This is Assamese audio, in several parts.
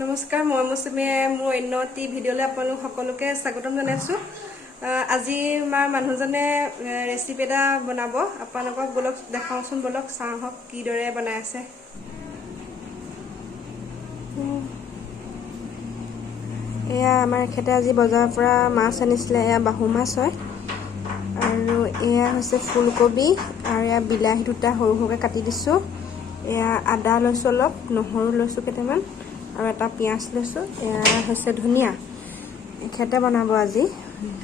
নমস্কাৰ, মই মৌচুমীয়ে মোৰ অন্যটি ভিডিঅ'লৈ আপোনালোক সকলোকে স্বাগতম জনাইছোঁ। আজি আমাৰ মানুহজনে ৰেচিপি এটা বনাব। আপোনালোকক বলক দেখাওঁচোন, বলক চাওঁ হওক কিদৰে বনাই আছে। এয়া আমাৰ এখেতে আজি বজাৰৰ পৰা মাছ আনিছিলে। এয়া বাহু মাছ হয় আৰু এয়া হৈছে ফুলকবি আৰু এয়া বিলাহী দুটা সৰু সৰুকৈ কাটি দিছোঁ। এয়া আদা লৈছোঁ, অলপ নহৰু লৈছোঁ কেইটামান আৰু এটা পিঁয়াজ লৈছোঁ। এয়া হৈছে ধনিয়া। এখেতে বনাব আজি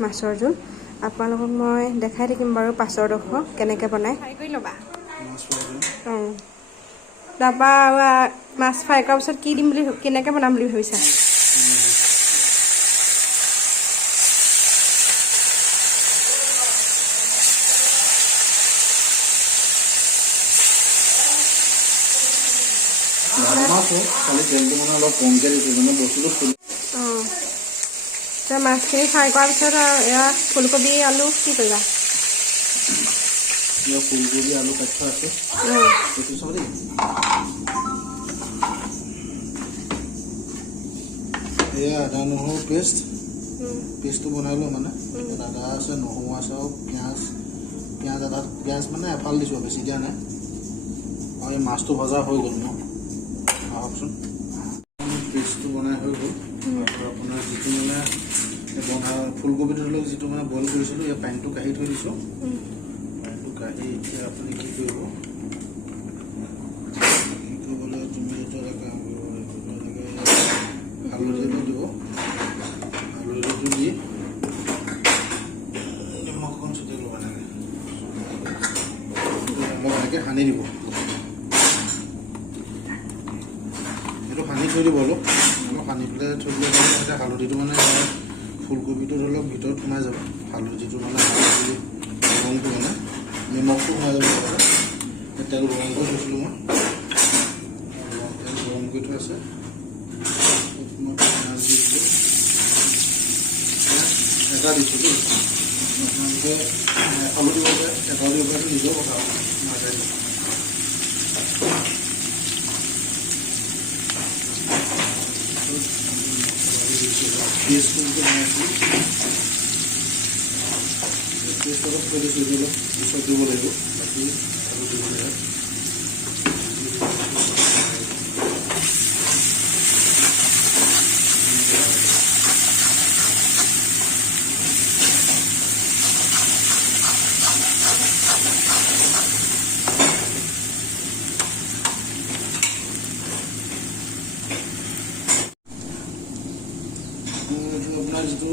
মাছৰ জোল। আপোনালোকক মই দেখাই থাকিম বাৰু পাছৰ ডোখৰ কেনেকৈ বনাই। ফ্ৰাই কৰি ল'বা। তাৰপৰা মাছ ফ্ৰাই কৰাৰ পিছত কি দিম বুলি, কেনেকৈ বনাম বুলি ভাবিছা? মাছখিনি ফ্ৰাই কৰাৰ পিছত এয়া ফুলকবি আলু কি কৰিবা? ফুলকবি আলু কাটি থোৱা আছে। এয়া আদা নহৰু পেষ্টটো বনাই লওঁ। মানে আদা আছে, নহৰু আছে আৰু পিঁয়াজ মানে এফাল দিছোঁ, বেছি দিয়া নাই। আৰু এই মাছটো ভজা হৈ গ'ল ন, আহকচোন। পেষ্টটো বনাই হৈ গ'ল। আৰু আপোনাৰ যিটো মানে ফুলকবিটো ধৰি লওক, যিটো মানে বইল কৰিছিলোঁ, এই পানীটো কাঢ়ি থৈ দিছোঁ। পানীটো কাঢ়ি এতিয়া আপুনি কি কৰিব লাগে, তুমি এটা কাম কৰিব লাগিব। এনেকৈ হালধিটো দিব, হালধিটো দি নিমখ অকণ ছটিয়াই ল'ব লাগে। অলপ এনেকৈ সানি দিব, এইটো সানি থৈ দিব। অলপ সানি পেলাই থৈ দিলে মানে হালধিটো মানে ফুলকবিটো ধৰি লওক ভিতৰত সোমাই যাব। হালধিটো মানে হালধি ৰংটো মানে নিমখটো সোমাই যাব লাগে। তেল গৰম কৰি থৈছিলোঁ মই, তেল গৰম কৰি থৈ আছে। এটা দিছোঁ দেই, আপোনালোকে এফালো দিব পাৰে, এফালো দিব পাৰে, নিজৰ কথা নাযায়। পেষ্টটো বনাইছিলোঁ, পেষ্ট অলপ থৈ দিছোঁ, অলপ পিছত দিব লাগিব। বাকী আৰু দিব লাগিব। আপোনাৰ যিটো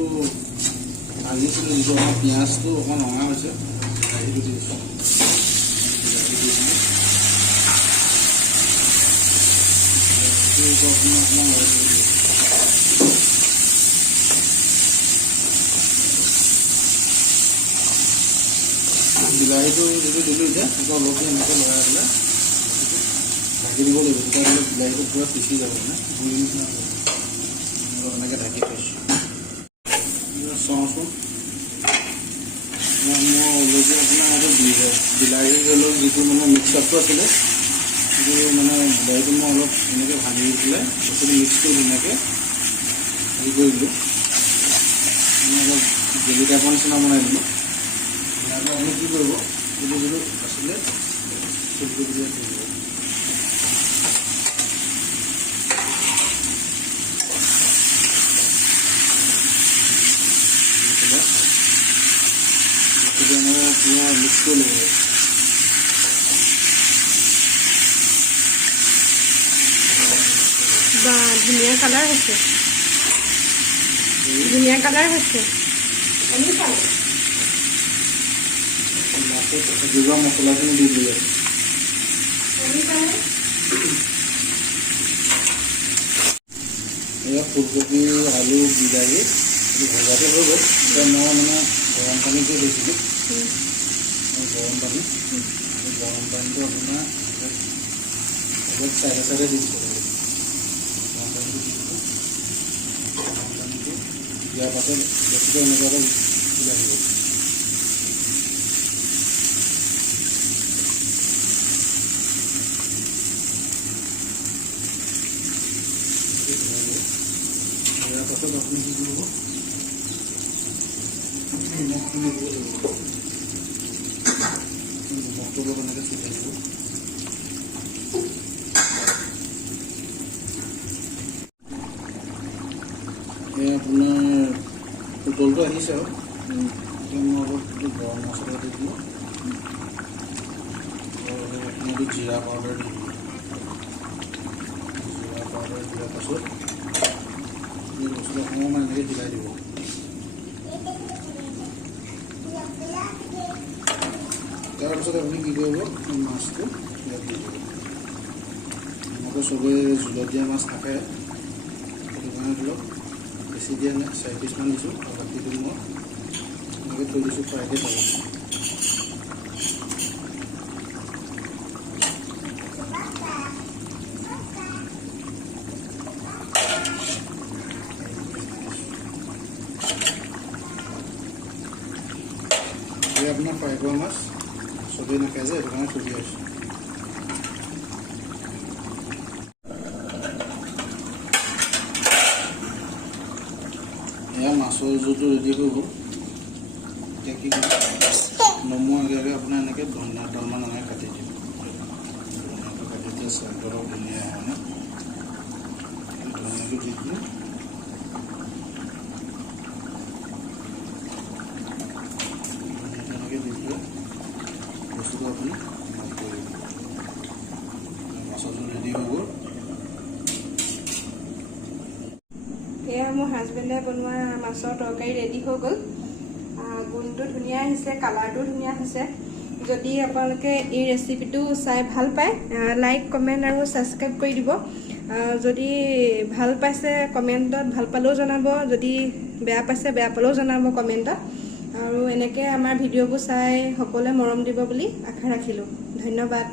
ভাজিছিলোঁ, যিটো আমাৰ পিঁয়াজটো অকণমান ৰঙা হৈছে, বিলাহীটো দি দিছোঁ। বিলাহীটো যিটো দিলোঁ, এতিয়া সেইটো অলপ এনেকৈ লগাই পেলাই ঢাকি দিব লাগিব। তেতিয়া হ'লে বিলাহীটো পূৰা পিচি যাব, মানে গুৰি নিচিনা হ'ব। এনেকৈ ঢাকি থৈছোঁ। চাওঁচোন, মই অলৰেডি আপোনাৰ বিলাহী ধৰি লওক যিটো মানে মিক্সাৰটো আছিলে, সেইটো মানে বিলাহীটো মই অলপ এনেকৈ ভাঙি পেলাই বস্তুটো মিক্স কৰি ধুনীয়াকৈ হেৰি কৰি দিলোঁ। অলপ জেলি টাইপৰ নিচিনা বনাই দিলোঁ। ধুনীয়াকৈ আপুনি কি কৰিব, এইটো যিটো আছিলে ফুলকবি দি থৈ দিব। পুৰা মিক্স কৰি ল'ব। বা ধুনীয়া কালাৰ হৈছে, ধুনীয়া কালাৰ হৈছে। মাছত যোৱা মছলাখিনি দি দিলে, এয়া ফুলকবি আলু বিলাহী এইটো ভজাটো হৈ গ'ল। এতিয়া মই মানে গৰম পানীটো দিছিলোঁ, গৰম পানীটো আপোনাৰ অলপ চাইডে চাইডে দি দিব লাগিব। গৰম পানীটো দি দিলোঁ। গৰম পানীটো দিয়াৰ পাছত বস্তুটো এনেকুৱাকৈ ওলাই দিব। তাৰপাছত আপুনি কি কৰিব নিমখটো দিব লাগিব নিমখটো অলপ এনেকৈ ছটিয়াই দিব এয়া আপোনাৰ উতলটো আহিছে আৰু এতিয়া মই অলপ গৰম মছলা দি দিলোঁ আৰু আপোনাৰ জিৰা পাউডাৰ দি দিলোঁ জিৰা পাউডাৰ দিয়াৰ পাছত এই মছলা অকণমান এনেকৈ জিলাই দিব তাৰপিছত আপুনি কি কৰিব মাছটো ইয়াত দি দিব এনেকৈ চবেই জোলত দিয়া মাছ থাকে সেইটো কাৰণে ধৰক বেছি দিয়া নাই 4 পিচমান দিছোঁ আৰু বাকীটো মই এনেকৈ থৈ দিছোঁ ফ্ৰাইকৈ পাব এই আপোনাৰ ফ্ৰাই কৰা মাছ চবেই নাখায় যে সেইটো কাৰণে থৈ দিয়া হৈছে এয়া মাছৰ জোলটো ৰেডি হৈ গ'ল এতিয়া কি কৰিম নমোৱাৰ আগে আগে আপোনাৰ এনেকৈ ধনিয়া দুডালমান এনেকৈ কাটি দিম ধনিয়াটো কাটি দিয়ে চাইডত অলপ ধুনীয়া আহে মানে ধনিয়াটো দি দিলোঁ ধনিয়াটো এনেকৈ দি দিলে বস্তুটো আপুনি ভাগ কৰি দিব মাছৰ জোল ৰেডি হৈ গ'ল এয়া মোৰ হাজবেণ্ডে বনোৱা মাছৰ তৰকাৰী ৰেডি হৈ গ'ল গোন্ধটো ধুনীয়া আহিছে কালাৰটো ধুনীয়া হৈছে যদি আপোনালোকে এই ৰেচিপিটো চাই ভাল পায় লাইক কমেণ্ট আৰু ছাবস্ক্ৰাইব কৰি দিব যদি ভাল পাইছে কমেণ্টত ভাল পালেও জনাব যদি বেয়া পাইছে বেয়া পালেও জনাব কমেণ্টত আৰু এনেকৈ আমাৰ ভিডিঅ'বোৰ চাই সকলোৱে মৰম দিব বুলি আশা ৰাখিলোঁ ধন্যবাদ